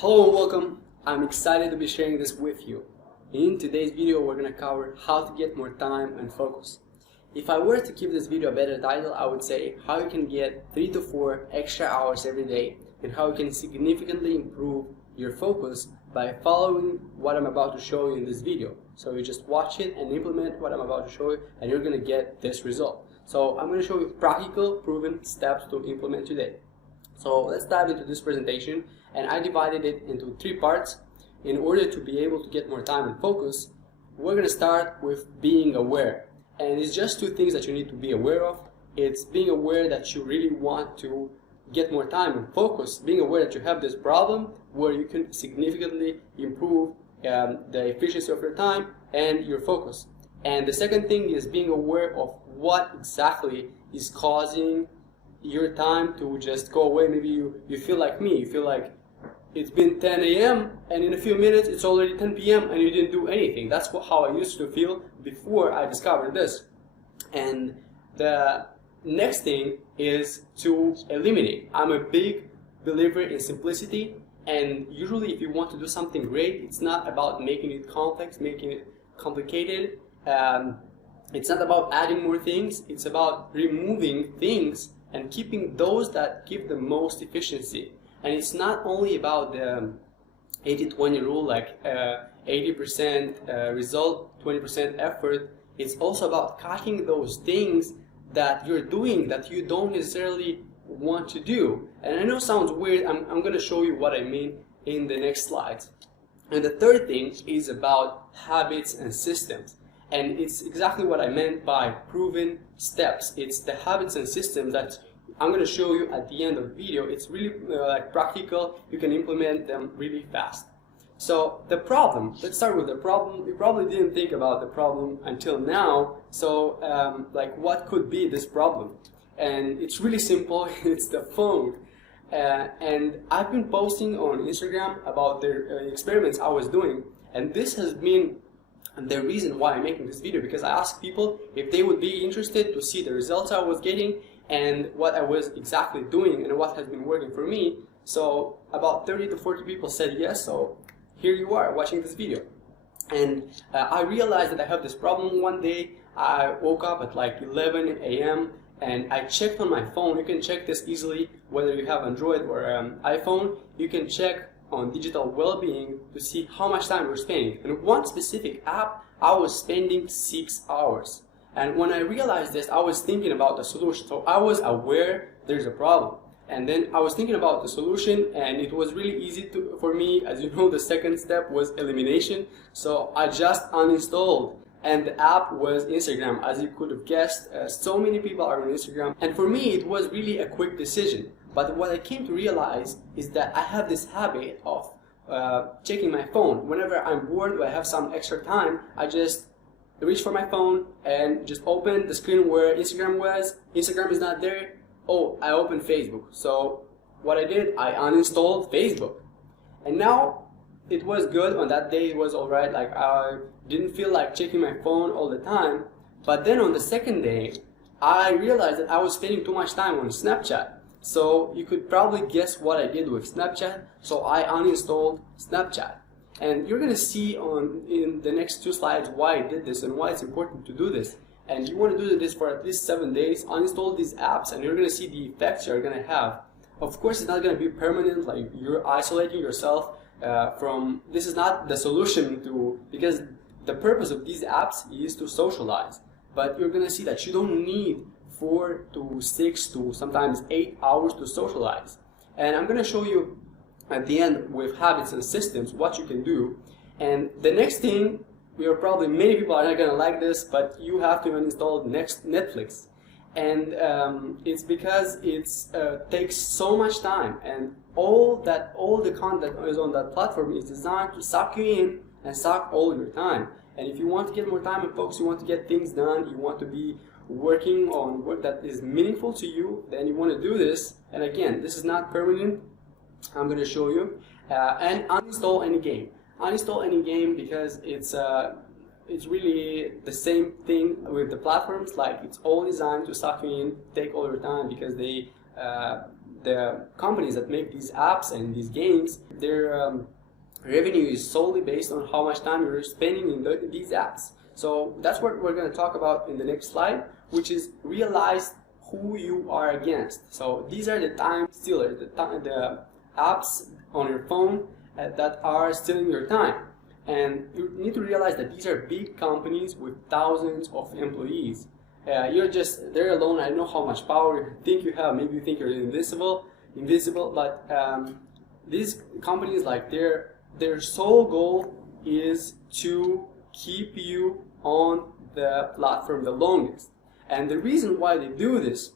Hello and welcome. I'm excited to be sharing this with you. In today's video, we're going to cover how to get more time and focus. If I were to give this video a better title, I would say how you can get 3 to 4 extra hours every day and how you can significantly improve your focus by following what I'm about to show you in this video. So you just watch it and implement what I'm about to show you and you're going to get this result. So I'm going to show you practical, proven steps to implement today. So let's dive into this presentation, and I divided it into 3 parts. In order to be able to get more time and focus, we're going to start with being aware. And it's just 2 things that you need to be aware of. It's being aware that you really want to get more time and focus, being aware that you have this problem where you can significantly improve the efficiency of your time and your focus. And the second thing is being aware of what exactly is causing your time to just go away. Maybe you feel like me, you feel like it's been 10 a.m. and in a few minutes it's already 10 p.m. and you didn't do anything. That's how I used to feel before I discovered this. And the next thing is to eliminate. I'm a big believer in simplicity, and usually if you want to do something great, it's not about making it complex, making it complicated. It's not about adding more things, it's about removing things and keeping those that give the most efficiency. And it's not only about the 80-20 rule, like 80% result, 20% effort. It's also about cutting those things that you're doing that you don't necessarily want to do. And I know it sounds weird, I'm going to show you what I mean in the next slides. And the third thing is about habits and systems. And it's exactly what I meant by proven steps. It's the habits and systems that I'm going to show you at the end of the video. It's really like practical. You can implement them really fast. So the problem, let's start with the problem. You probably didn't think about the problem until now. So like, what could be this problem? And it's really simple. It's the phone. And I've been posting on Instagram about the experiments I was doing, and this has been the reason why I'm making this video, because I asked people if they would be interested to see the results I was getting and what I was exactly doing and what has been working for me. So about 30 to 40 people said yes, so here you are watching this video. And I realized that I have this problem. One day I woke up at like 11 a.m. and I checked on my phone. You can check this easily whether you have Android or iPhone. You can check on digital well-being to see how much time you're spending. And one specific app, I was spending 6 hours. And when I realized this, I was thinking about the solution. So I was aware there's a problem. And then I was thinking about the solution, and it was really easy for me. As you know, the second step was elimination. So I just uninstalled. And the app was Instagram. As you could have guessed, so many people are on Instagram. And for me, it was really a quick decision. But what I came to realize is that I have this habit of checking my phone. Whenever I'm bored or I have some extra time, I just reach for my phone and just open the screen where Instagram was. Instagram is not there. Oh, I opened Facebook. So what I did, I uninstalled Facebook. And now it was good. On that day it was alright. Like, I didn't feel like checking my phone all the time. But then on the second day, I realized that I was spending too much time on Snapchat. So you could probably guess what I did with Snapchat. So I uninstalled Snapchat. And you're going to see in the next 2 slides why I did this and why it's important to do this. And you want to do this for at least 7 days. Uninstall these apps and you're going to see the effects you're going to have. Of course, it's not going to be permanent, like you're isolating yourself from, this is not the solution to, because the purpose of these apps is to socialize. But you're going to see that you don't need 4 to 6 to sometimes 8 hours to socialize. And I'm going to show you at the end with habits and systems what you can do. And the next thing, many people are not going to like this, but you have to uninstall Netflix. And it's because it takes so much time, and all the content is on that platform is designed to suck you in and suck all your time. And if you want to get more time and focus, you want to get things done, you want to be working on work that is meaningful to you, then you want to do this. And again, this is not permanent. I'm going to show you. And uninstall any game. Uninstall any game because it's really the same thing with the platforms. Like, it's all designed to suck you in, take all your time, because they the companies that make these apps and these games, their revenue is solely based on how much time you're spending in these apps. So that's what we're going to talk about in the next slide, which is realize who you are against. So these are the time stealers, the apps on your phone that are stealing your time. And you need to realize that these are big companies with thousands of employees. You're just there alone. I don't know how much power you think you have. Maybe you think you're invincible, but these companies, like their sole goal is to keep you on the platform the longest. And the reason why they do this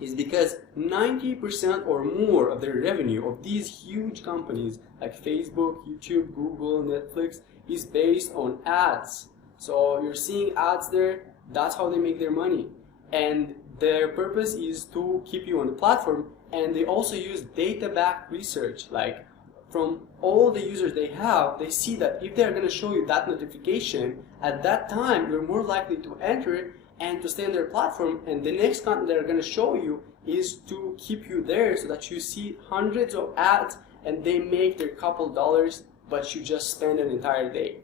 is because 90% or more of their revenue of these huge companies like Facebook, YouTube, Google, Netflix is based on ads. So you're seeing ads there, that's how they make their money. And their purpose is to keep you on the platform, and they also use data-backed research. Like from all the users they have, they see that if they're going to show you that notification, at that time you're more likely to enter it and to stay on their platform, and the next content they're going to show you is to keep you there so that you see hundreds of ads and they make their couple dollars, but you just spend an entire day.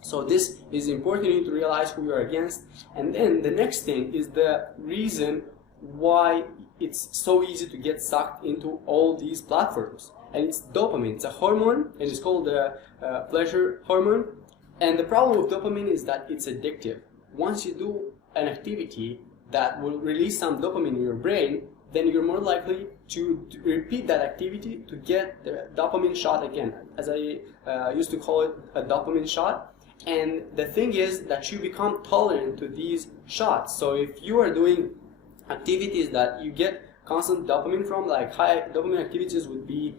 So this is important. You need to realize who you're against. And then the next thing is the reason why it's so easy to get sucked into all these platforms. And it's dopamine. It's a hormone, and it's called the pleasure hormone. And the problem with dopamine is that it's addictive. Once you do an activity that will release some dopamine in your brain, then you're more likely to repeat that activity to get the dopamine shot again, as I used to call it, a dopamine shot. And the thing is that you become tolerant to these shots. So if you are doing activities that you get constant dopamine from, like high dopamine activities would be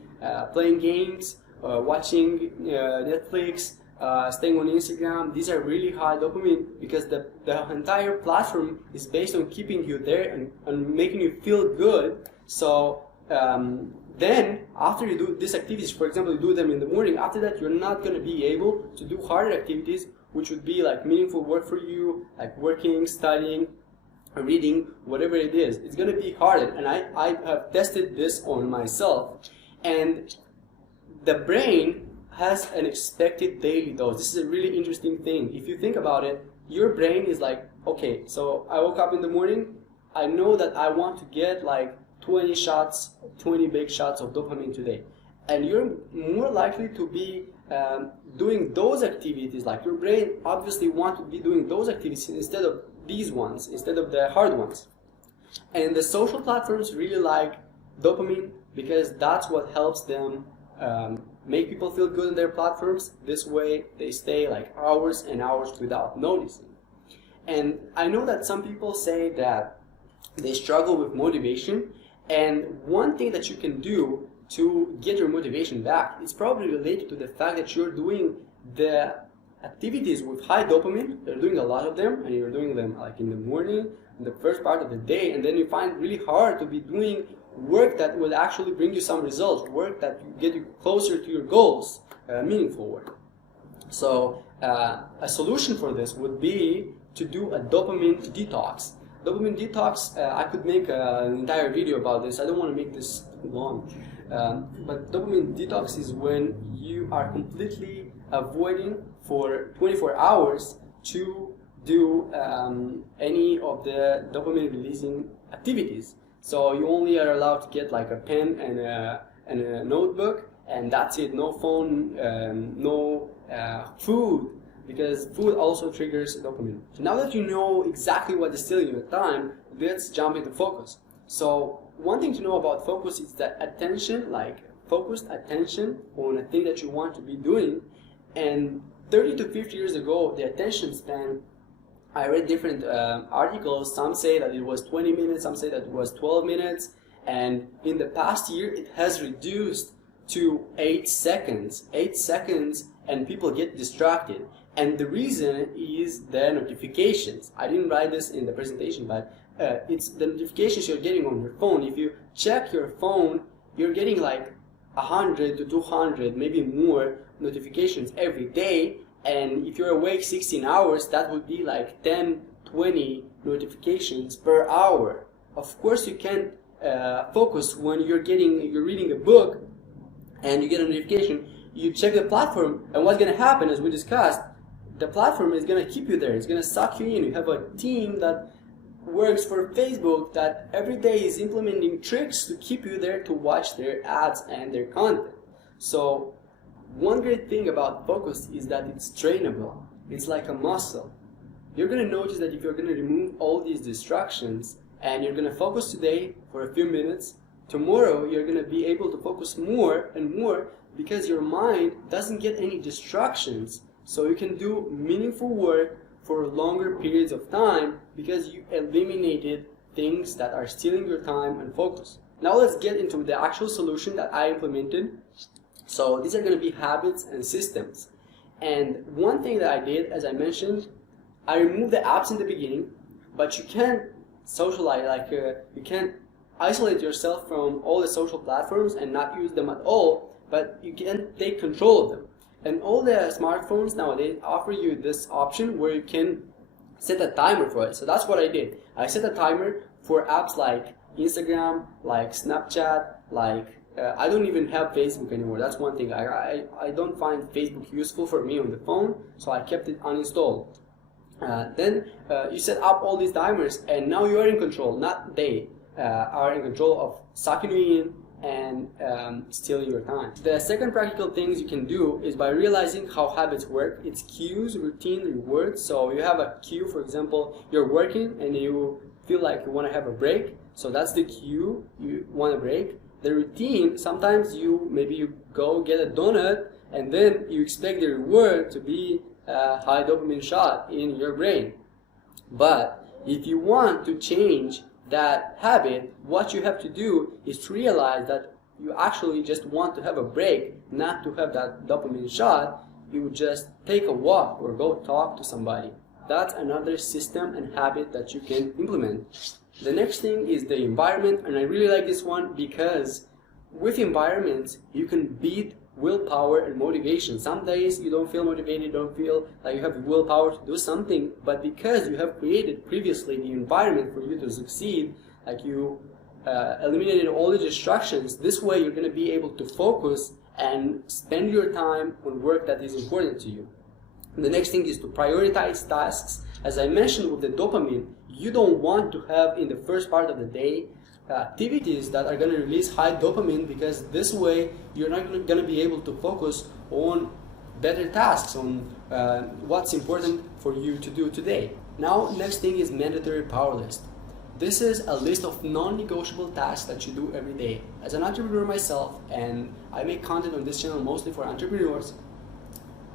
playing games, watching Netflix, staying on Instagram, these are really high dopamine because the entire platform is based on keeping you there and making you feel good. So then after you do these activities, for example, you do them in the morning, after that you're not going to be able to do harder activities, which would be like meaningful work for you, like working, studying, reading, whatever it is. It's going to be harder, and I have tested this on myself. And the brain has an expected daily dose. This is a really interesting thing. If you think about it, your brain is like, okay, so I woke up in the morning, I know that I want to get like 20 big shots of dopamine today. And you're more likely to be doing those activities. Like your brain obviously wants to be doing those activities instead of these ones, instead of the hard ones. And the social platforms really like dopamine because that's what helps them make people feel good on their platforms. This way they stay like hours and hours without noticing. And I know that some people say that they struggle with motivation, and one thing that you can do to get your motivation back is probably related to the fact that you're doing the activities with high dopamine. You're doing a lot of them, and you're doing them like in the morning, in the first part of the day, and then you find it really hard to be doing work that will actually bring you some results, work that will get you closer to your goals, meaningful work. So a solution for this would be to do a dopamine detox. Dopamine detox, I could make an entire video about this. I don't want to make this long. But dopamine detox is when you are completely avoiding for 24 hours to do any of the dopamine releasing activities. So you only are allowed to get like a pen and a notebook, and that's it. No phone, no food, because food also triggers dopamine. So now that you know exactly what is stealing your time, let's jump into focus. So one thing to know about focus is that attention, like focused attention on a thing that you want to be doing. And 30 to 50 years ago, the attention span, I read different articles. Some say that it was 20 minutes, some say that it was 12 minutes. And in the past year, it has reduced to 8 seconds. 8 seconds, and people get distracted. And the reason is the notifications. I didn't write this in the presentation, but it's the notifications you're getting on your phone. If you check your phone, you're getting like 100 to 200, maybe more notifications every day. And if you're awake 16 hours, that would be like 10, 20 notifications per hour. Of course, you can't focus when you're reading a book and you get a notification, you check the platform, and what's going to happen, as we discussed, the platform is going to keep you there. It's going to suck you in. You have a team that works for Facebook that every day is implementing tricks to keep you there to watch their ads and their content. So one great thing about focus is that it's trainable. It's like a muscle. You're going to notice that if you're going to remove all these distractions and you're going to focus today for a few minutes, tomorrow you're going to be able to focus more and more because your mind doesn't get any distractions. So you can do meaningful work for longer periods of time because you eliminated things that are stealing your time and focus. Now let's get into the actual solution that I implemented. So these are going to be habits and systems. And one thing that I did, as I mentioned, I removed the apps in the beginning, but you can't socialize, you can't isolate yourself from all the social platforms and not use them at all, but you can take control of them. And all the smartphones nowadays offer you this option where you can set a timer for it. So that's what I did. I set a timer for apps like Instagram, like Snapchat, like I don't even have Facebook anymore. That's one thing. I don't find Facebook useful for me on the phone, so I kept it uninstalled. Then you set up all these timers, and now you are in control, not they are in control of sucking you in and stealing your time. The second practical things you can do is by realizing how habits work. It's cues, routine, rewards. So you have a cue, for example, you're working and you feel like you want to have a break. So that's the cue, you want a break. The routine, sometimes maybe you go get a donut and then you expect the reward to be a high dopamine shot in your brain. But if you want to change that habit, what you have to do is to realize that you actually just want to have a break, not to have that dopamine shot. You would just take a walk or go talk to somebody. That's another system and habit that you can implement. The next thing is the environment, and I really like this one because with environment you can beat willpower and motivation. Some days you don't feel motivated, don't feel like you have willpower to do something, but because you have created previously the environment for you to succeed, like you eliminated all the distractions, this way you're going to be able to focus and spend your time on work that is important to you. And the next thing is to prioritize tasks. As I mentioned with the dopamine, you don't want to have in the first part of the day activities that are going to release high dopamine, because this way you're not going to be able to focus on better tasks, on what's important for you to do today. Now, next thing is mandatory power list. This is a list of non-negotiable tasks that you do every day. As an entrepreneur myself, and I make content on this channel mostly for entrepreneurs,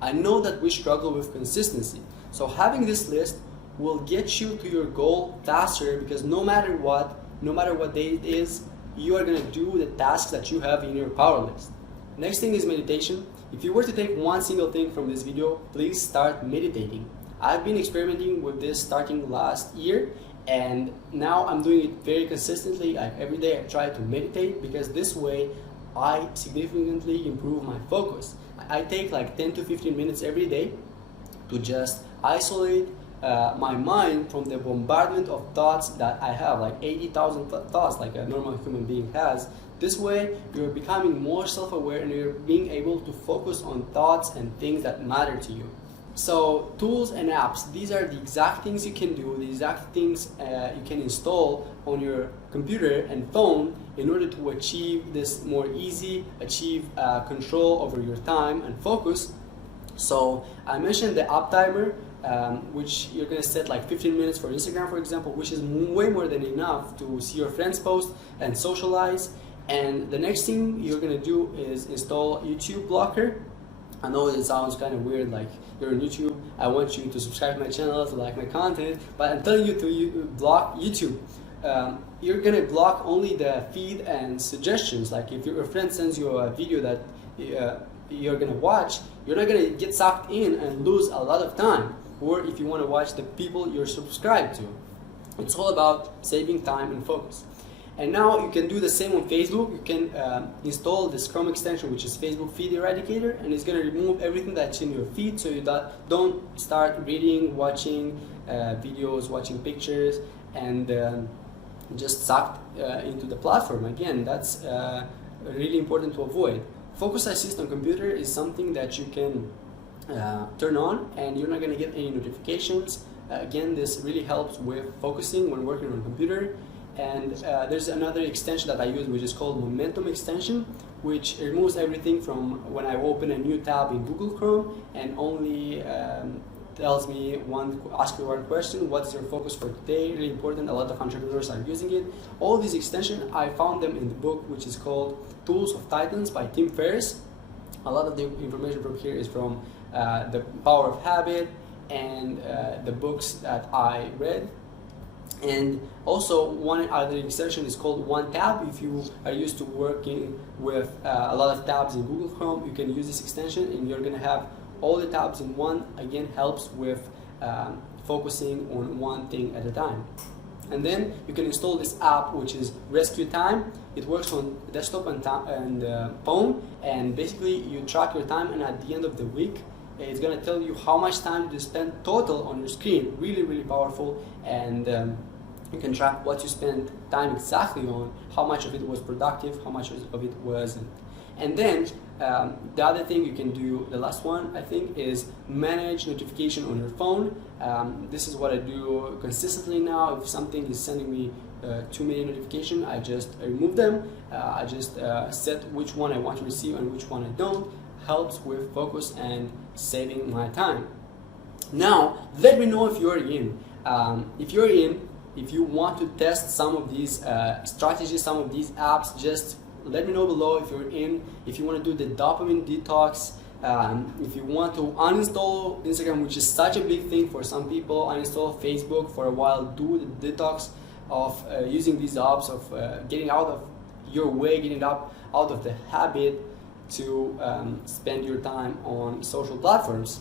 I know that we struggle with consistency. So having this list will get you to your goal faster, because no matter what day it is, you are going to do the tasks that you have in your power list. Next thing is meditation. If you were to take one single thing from this video, please start meditating. I've been experimenting with this starting last year, and now I'm doing it very consistently. Every day I try to meditate, because this way I significantly improve my focus. I take like 10 to 15 minutes every day to just isolate my mind from the bombardment of thoughts that I have, like 80,000 thoughts like a normal human being has. This way you're becoming more self-aware and you're being able to focus on thoughts and things that matter to you. So tools and apps, these are the exact things you can do, the exact things you can install on your computer and phone in order to achieve this more easy, achieve control over your time and focus. So I mentioned the app timer, which you're going to set like 15 minutes for Instagram, for example, which is way more than enough to see your friends post and socialize. And the next thing you're going to do is install YouTube blocker. I know it sounds kind of weird, like you're on YouTube, I want you to subscribe to my channel, to like my content, but I'm telling you to block YouTube. You're going to block only the feed and suggestions. Like if your friend sends you a video that you're going to watch, you're not going to get sucked in and lose a lot of time. Or if you want to watch the people you're subscribed to. It's all about saving time and focus. And now you can do the same on Facebook. You can install this Chrome extension, which is Facebook Feed Eradicator, and it's going to remove everything that's in your feed, so you don't start reading, watching videos, watching pictures, and just sucked into the platform. Again, that's really important to avoid. Focus Assist on computer is something that you can turn on and you're not going to get any notifications. Again, this really helps with focusing when working on a computer. And there's another extension that I use, which is called Momentum extension, which removes everything from when I open a new tab in Google Chrome and only tells me ask me one question: what's your focus for today? Really important. A lot of entrepreneurs are using it. All these extensions, I found them in the book, which is called Tools of Titans by Tim Ferriss. A lot of the information from here is from The Power of Habit and the books that I read. And also, one other extension is called One Tab. If you are used to working with a lot of tabs in Google Chrome, you can use this extension and you're going to have all the tabs in one. Again, helps with focusing on one thing at a time. And then you can install this app, which is Rescue Time. It works on desktop and phone, and basically you track your time, and at the end of the week it's going to tell you how much time you spend total on your screen. Really, really powerful. And you can track what you spent time exactly on, how much of it was productive, how much of it wasn't. And then the other thing you can do, the last one I think, is manage notification on your phone. This is what I do consistently now. If something is sending me too many notifications, I just remove them. I just set which one I want to receive and which one I don't. Helps with focus and saving my time. Now, let me know if you're in. If you want to test some of these strategies, some of these apps, just let me know below if you're in. If you want to do the dopamine detox, if you want to uninstall Instagram, which is such a big thing for some people, uninstall Facebook for a while, do the detox of using these apps, of getting out of your way, getting out of the habit to spend your time on social platforms.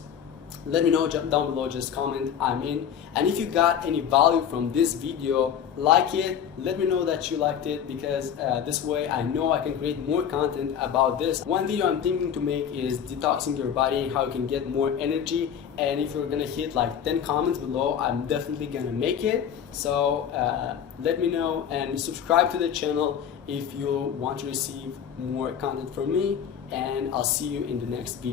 Let me know down below, just comment I'm in. And if you got any value from this video, like it, let me know that you liked it, because this way I know I can create more content about this. One video I'm thinking to make is detoxing your body, how you can get more energy, and if you're gonna hit like 10 comments below, I'm definitely gonna make it. So let me know and subscribe to the channel if you want to receive more content from me, and I'll see you in the next video.